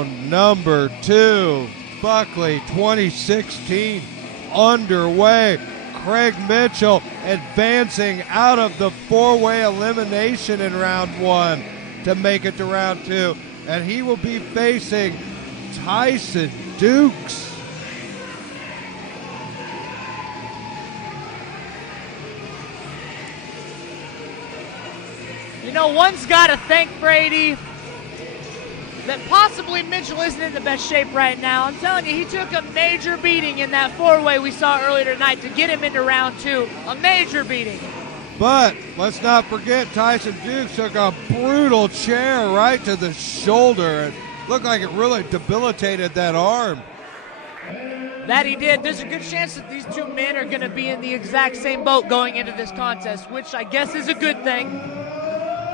round number 2, Buckley 2016 underway. Craig Mitchell advancing out of the 4-way elimination in round 1 to make it to round 2. And he will be facing Tyson Dux. You know, one's got to thank Brady that possibly Mitchell isn't in the best shape right now. I'm telling you, he took a major beating in that 4-way we saw earlier tonight to get him into round 2. A major beating. But let's not forget, Tyson Dux took a brutal chair right to the shoulder. It looked like it really debilitated that arm. That he did. There's a good chance that these two men are going to be in the exact same boat going into this contest, which I guess is a good thing.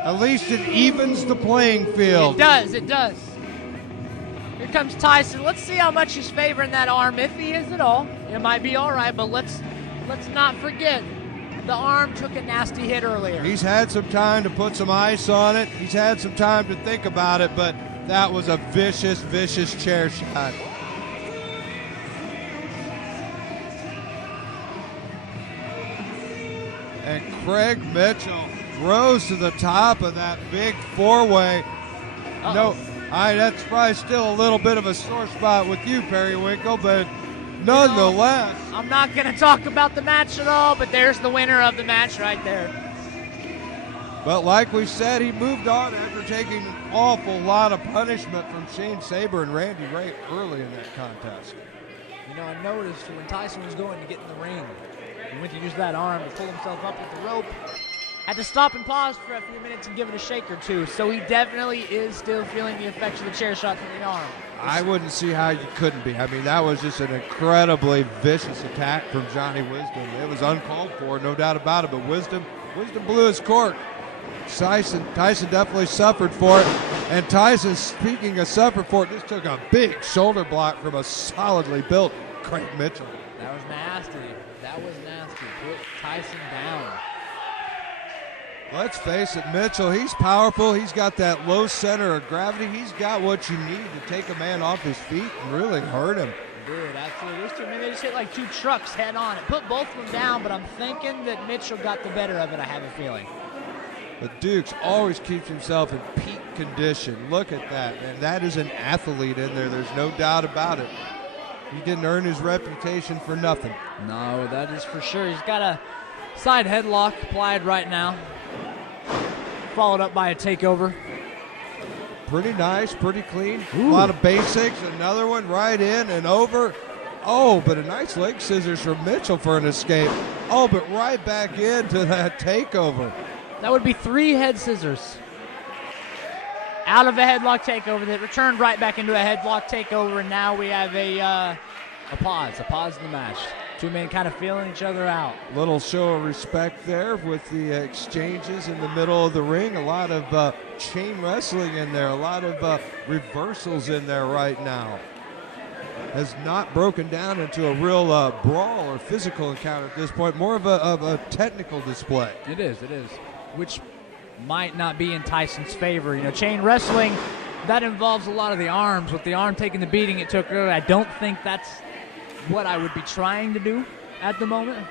At least it evens the playing field. It does, it does. Here comes Tyson. Let's see how much he's favoring that arm, if he is at all. It might be all right, but let's not forget, the arm took a nasty hit earlier. He's had some time to put some ice on it. He's had some time to think about it, but that was a vicious, vicious chair shot. And Craig Mitchell rose to the top of that big 4-way. No, that's probably still a little bit of a sore spot with you, Periwinkle, but nonetheless. You know, I'm not going to talk about the match at all, but there's the winner of the match right there. But like we said, he moved on after taking an awful lot of punishment from Shane Saber and Randy Ray early in that contest. You know, I noticed when Tyson was going to get in the ring, he went to use that arm to pull himself up with the rope. Had to stop and pause for a few minutes and give it a shake or two. So he definitely is still feeling the effects of the chair shot from the arm. I wouldn't see how you couldn't be. I mean, that was just an incredibly vicious attack from Johnny Wisdom. It was uncalled for, no doubt about it, but Wisdom blew his cork. Tyson definitely suffered for it. And Tyson, speaking of suffered for it, just took a big shoulder block from a solidly built Craig Mitchell. That was nasty. That was nasty. Put Tyson down. Let's face it, Mitchell, he's powerful. He's got that low center of gravity. He's got what you need to take a man off his feet and really hurt him. Dude, absolutely. Those two men, they just hit like two trucks head on. It put both of them down, but I'm thinking that Mitchell got the better of it, I have a feeling. But Dux always keeps himself in peak condition. Look at that, man. That is an athlete in there. There's no doubt about it. He didn't earn his reputation for nothing. No, that is for sure. He's got a side headlock applied right now. Followed up by a takeover. Pretty nice, pretty clean. Ooh. A lot of basics. Another one right in and over. Oh, but a nice leg scissors from Mitchell for an escape. Oh, but right back into that takeover. That would be 3 head scissors. Out of a headlock takeover that returned right back into a headlock takeover, and now we have a pause in the match. Two men kind of feeling each other out. Little show of respect there with the exchanges in the middle of the ring. A lot of chain wrestling in there. A lot of reversals in there right now. Has not broken down into a real brawl or physical encounter at this point. More of a technical display. It is. Which might not be in Tyson's favor. You know, chain wrestling, that involves a lot of the arms. With the arm taking the beating it took earlier, I don't think that's what I would be trying to do at the moment.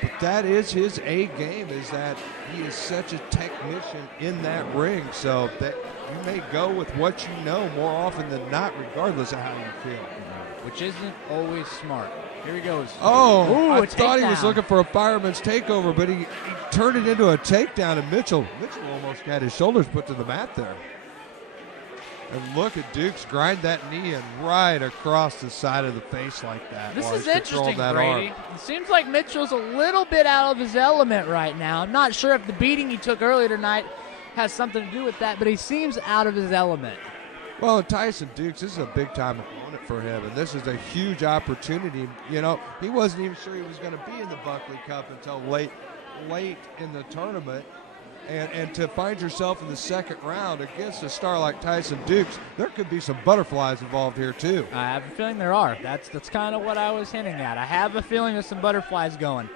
But that is his A game, is that he is such a technician in that ring. So that you may go with what you know more often than not, regardless of how you feel. Which isn't always smart. Here he goes. Oh, ooh, I thought he was looking for a fireman's takeover, but he turned it into a takedown, and Mitchell almost had his shoulders put to the mat there. And look at Dux grind that knee in right across the side of the face like that. This is interesting, Brady. It seems like Mitchell's a little bit out of his element right now. I'm not sure if the beating he took earlier tonight has something to do with that, but he seems out of his element. Well, Tyson Dux, this is a big-time opponent for him, and this is a huge opportunity. You know, he wasn't even sure he was going to be in the Buckley Cup until late in the tournament. And to find yourself in the second round against a star like Tyson Dux, there could be some butterflies involved here too. I have a feeling there are. That's kind of what I was hinting at. I have a feeling there's some butterflies going.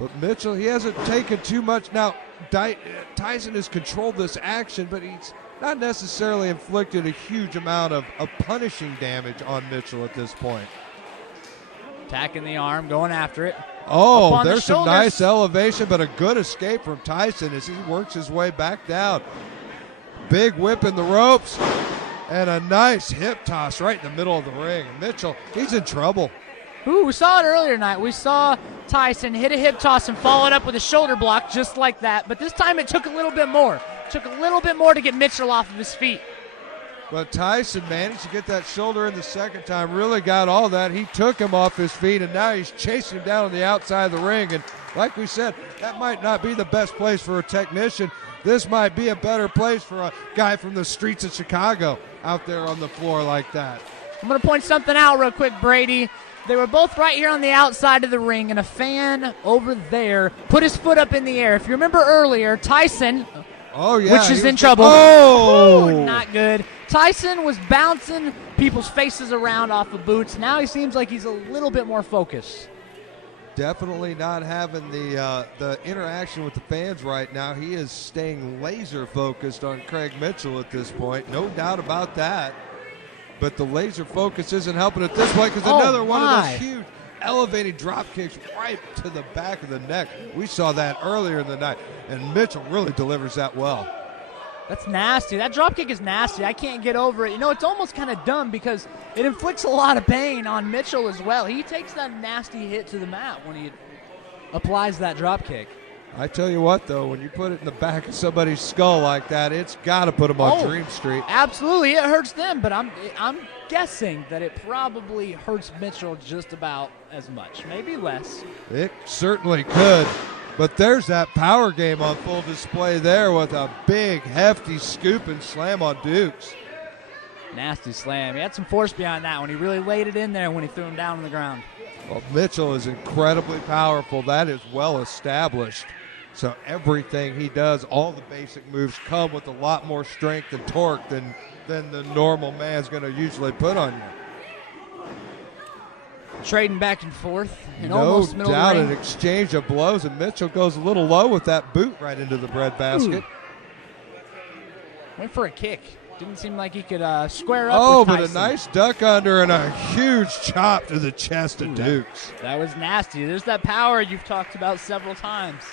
But Mitchell, he hasn't taken too much. Now, Tyson has controlled this action, but he's not necessarily inflicted a huge amount of punishing damage on Mitchell at this point. Attacking the arm, going after it. Oh, there's some nice elevation, but a good escape from Tyson as he works his way back down. Big whip in the ropes, and a nice hip toss right in the middle of the ring. And Mitchell, he's in trouble. Ooh, we saw it earlier tonight. We saw Tyson hit a hip toss and follow it up with a shoulder block just like that. But this time it took a little bit more. It took a little bit more to get Mitchell off of his feet. But Tyson managed to get that shoulder in the second time, really got all that. He took him off his feet, and now he's chasing him down on the outside of the ring. And like we said, that might not be the best place for a technician. This might be a better place for a guy from the streets of Chicago out there on the floor like that. I'm going to point something out real quick, Brady. They were both right here on the outside of the ring, and a fan over there put his foot up in the air. If you remember earlier, Tyson, which is in trouble. Oh, not good. Tyson was bouncing people's faces around off of boots. Now he seems like he's a little bit more focused. Definitely not having the interaction with the fans right now. He is staying laser focused on Craig Mitchell at this point. No doubt about that. But the laser focus isn't helping at this point because another one of those huge elevating drop kicks right to the back of the neck. We saw that earlier in the night, and Mitchell really delivers that well. That's nasty. That drop kick is nasty. I can't get over it. You know, it's almost kind of dumb because it inflicts a lot of pain on Mitchell as well. He takes that nasty hit to the mat when he applies that drop kick. I tell you what, though, when you put it in the back of somebody's skull like that, it's got to put them on Dream Street. Absolutely, it hurts them, but I'm guessing that it probably hurts Mitchell just about as much, maybe less. It certainly could, but there's that power game on full display there with a big, hefty scoop and slam on Dux. Nasty slam. He had some force behind that one. He really laid it in there when he threw him down on the ground. Well, Mitchell is incredibly powerful. That is well established. So everything he does, all the basic moves come with a lot more strength and torque than the normal man's going to usually put on you. Trading back and forth. And no almost middle doubt, of the ring. An exchange of blows, and Mitchell goes a little low with that boot right into the breadbasket. Went for a kick. Didn't seem like he could square up with but Tyson. a nice duck under and a huge chop to the chest of Dux. That was nasty. There's that power you've talked about several times.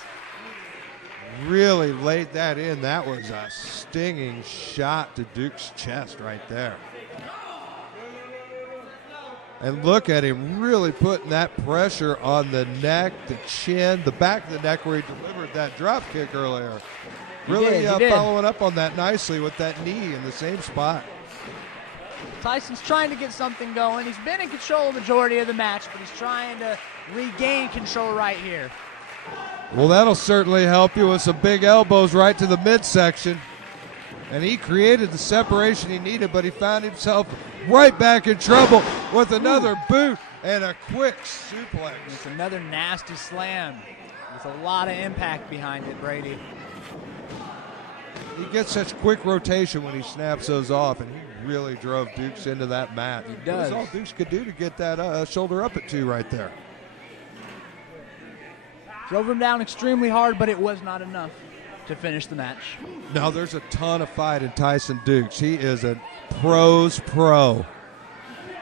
Really laid that in. That was a stinging shot to Duke's chest right there. And look at him really putting that pressure on the neck, the chin, the back of the neck where he delivered that drop kick earlier. Really following up on that nicely with that knee in the same spot. Tyson's trying to get something going. He's been in control the majority of the match, but he's trying to regain control right here. Well, that'll certainly help you with some big elbows right to the midsection. And he created the separation he needed, but he found himself right back in trouble with another boot and a quick suplex. It's another nasty slam. There's a lot of impact behind it, Brady. He gets such quick rotation when he snaps those off, and he really drove Dux into that mat. He does. That's all Dux could do to get that shoulder up at 2 right there. Drove him down extremely hard, but it was not enough to finish the match. Now, there's a ton of fight in Tyson Dux. He is a pro's pro.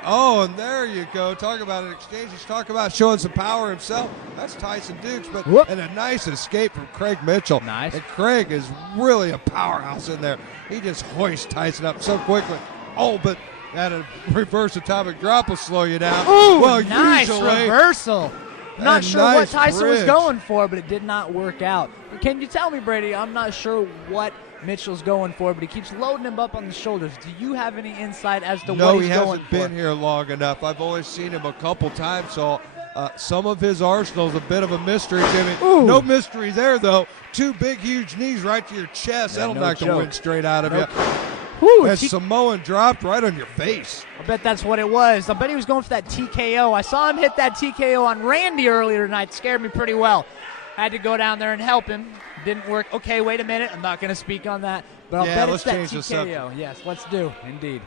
Oh, and there you go. Talk about an exchange. He's talking about showing some power himself. That's Tyson Dux, and a nice escape from Craig Mitchell. Nice. And Craig is really a powerhouse in there. He just hoists Tyson up so quickly. Oh, but that a reverse atomic drop will slow you down. Ooh, well, nice usually, reversal. Not sure nice what Tyson was bridge. going for, but it did not work out. Can you tell me, Brady? I'm not sure what Mitchell's going for, but he keeps loading him up on the shoulders. Do you have any insight as to what he's going for? No, he hasn't been here long enough. I've only seen him a couple times, so some of his arsenal's a bit of a mystery to me. Ooh. No mystery there, though. 2 big, huge knees right to your chest. That'll knock the wind straight out of you. Whew, As Samoan dropped right on your face. I bet that's what it was. I bet he was going for that TKO. I saw him hit that TKO on Randy earlier tonight. Scared me pretty well. I had to go down there and help him. Didn't work. Okay, wait a minute. I'm not going to speak on that. But I'll bet it's that change the subject. TKO. Yes, let's do. Indeed.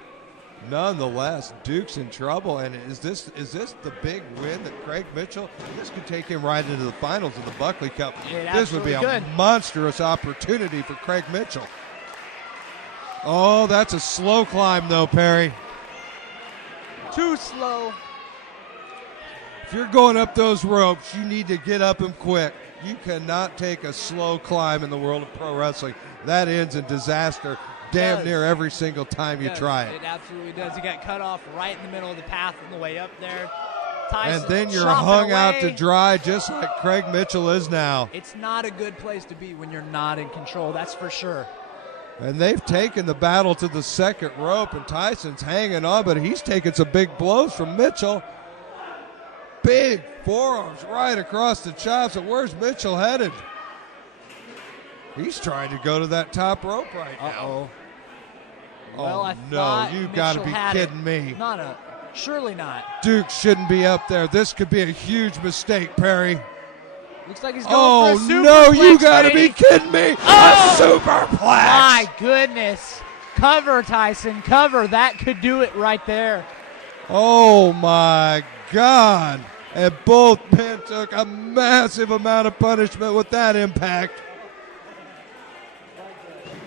Nonetheless, Duke's in trouble, and is this the big win that Craig Mitchell? This could take him right into the finals of the Buckley Cup. This would be a monstrous opportunity for Craig Mitchell. Oh, that's a slow climb, though, Perry. Too slow. If you're going up those ropes, you need to get up them quick. You cannot take a slow climb in the world of pro wrestling. That ends in disaster damn near every single time you try it. It absolutely does. He got cut off right in the middle of the path on the way up there. Tyson, and then you're hung out to dry just like Craig Mitchell is now. It's not a good place to be when you're not in control, that's for sure. And they've taken the battle to the second rope, and Tyson's hanging on, but he's taking some big blows from Mitchell. Big forearms right across the chops, and where's Mitchell headed? He's trying to go to that top rope right now. Well, oh, no, you got to be kidding me. Surely not. Duke shouldn't be up there. This could be a huge mistake, Perry. Looks like he's going for a superplex. Oh, no, you got to be kidding me. A superplex. My goodness. Cover, Tyson, cover. That could do it right there. Oh, my God. And both men took a massive amount of punishment with that impact.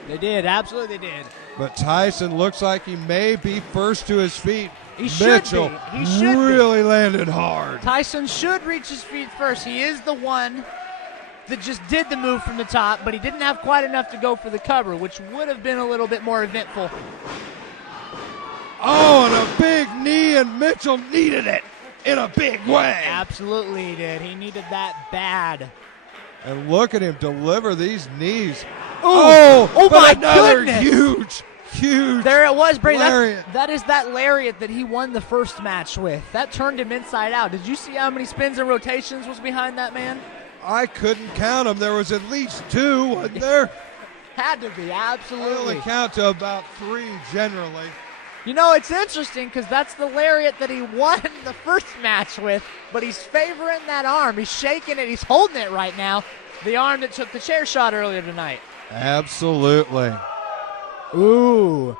They did, absolutely they did. But Tyson looks like he may be first to his feet. He should Mitchell be. He should really landed hard. Tyson should reach his feet first. He is the one that just did the move from the top, but he didn't have quite enough to go for the cover, which would have been a little bit more eventful. Oh, and a big knee, and Mitchell needed it in a big way. Absolutely he did. He needed that bad. And look at him deliver these knees. Oh my goodness. Huge. There it was, Brady. Lariat. That is that lariat that he won the first match with. That turned him inside out. Did you see how many spins and rotations was behind that man? I couldn't count them. There was at least 2, wasn't there? Had to be, absolutely. I only count to about 3 generally. You know, it's interesting because that's the lariat that he won the first match with, but he's favoring that arm. He's shaking it. He's holding it right now. The arm that took the chair shot earlier tonight. Absolutely. Ooh.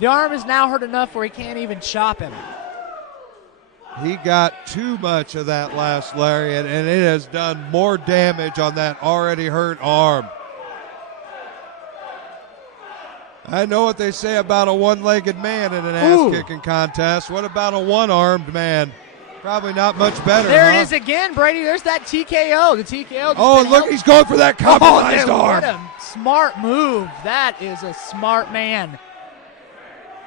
The arm is now hurt enough where he can't even chop him. He got too much of that last lariat, and it has done more damage on that already hurt arm. I know what they say about a one-legged man in an ass-kicking contest. What about a one-armed man? Probably not much better. There it is again, Brady. There's that TKO. The TKO. Oh, look, he's going for that compromised arm. What a smart move. That is a smart man.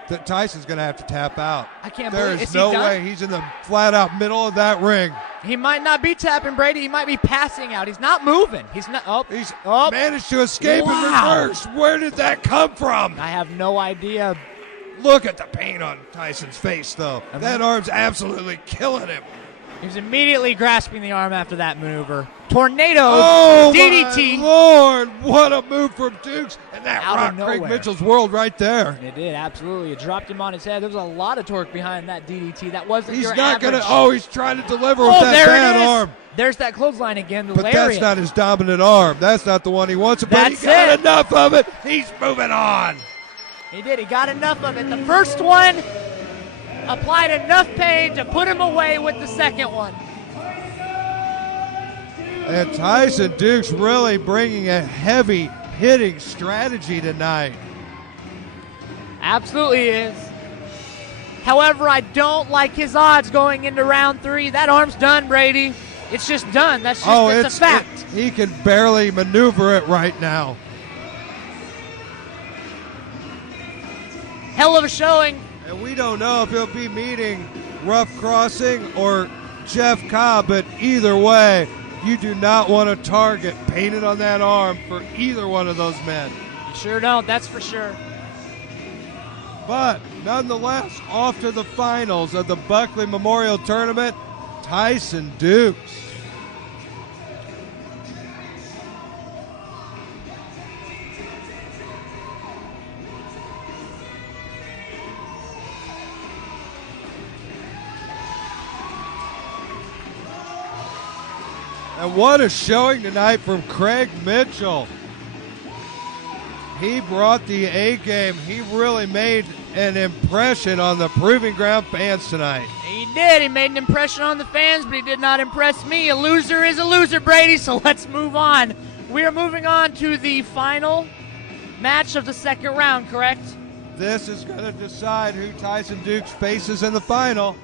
That Tyson's going to have to tap out. I can't believe it. There is no way. He's in the flat-out middle of that ring. He might not be tapping, Brady. He might be passing out. He's not moving. He's not. He's managed to escape in reverse. Where did that come from? I have no idea. Look at the pain on Tyson's face, though. That arm's absolutely killing him. He was immediately grasping the arm after that maneuver. Tornado DDT. My Lord, what a move from Dukes. And that rocked Craig Mitchell's world right there. It did, absolutely. It dropped him on his head. There was a lot of torque behind that DDT. That wasn't He's your not average. he's trying to deliver with that bad arm. There's that clothesline again, the but lariat. That's not his dominant arm. That's not the one he wants. But he got enough of it. He's moving on. He did. He got enough of it. The first one applied enough pain to put him away with the second one. And Tyson Dux really bringing a heavy hitting strategy tonight. Absolutely is. However, I don't like his odds going into round 3. That arm's done, Brady. It's just done. That's just it's a fact. He can barely maneuver it right now. Hell of a showing. And we don't know if he'll be meeting Rough Crossing or Jeff Cobb, but either way, you do not want to target painted on that arm for either one of those men. You sure don't, that's for sure. But nonetheless, off to the finals of the Buckley Memorial Tournament, Tyson Dux. And what a showing tonight from Craig Mitchell. He brought the A game. He really made an impression on the Proving Ground fans tonight. He did. He made an impression on the fans, but he did not impress me. A loser is a loser, Brady, so let's move on. We are moving on to the final match of the second round, correct? This is going to decide who Tyson Dux faces in the final.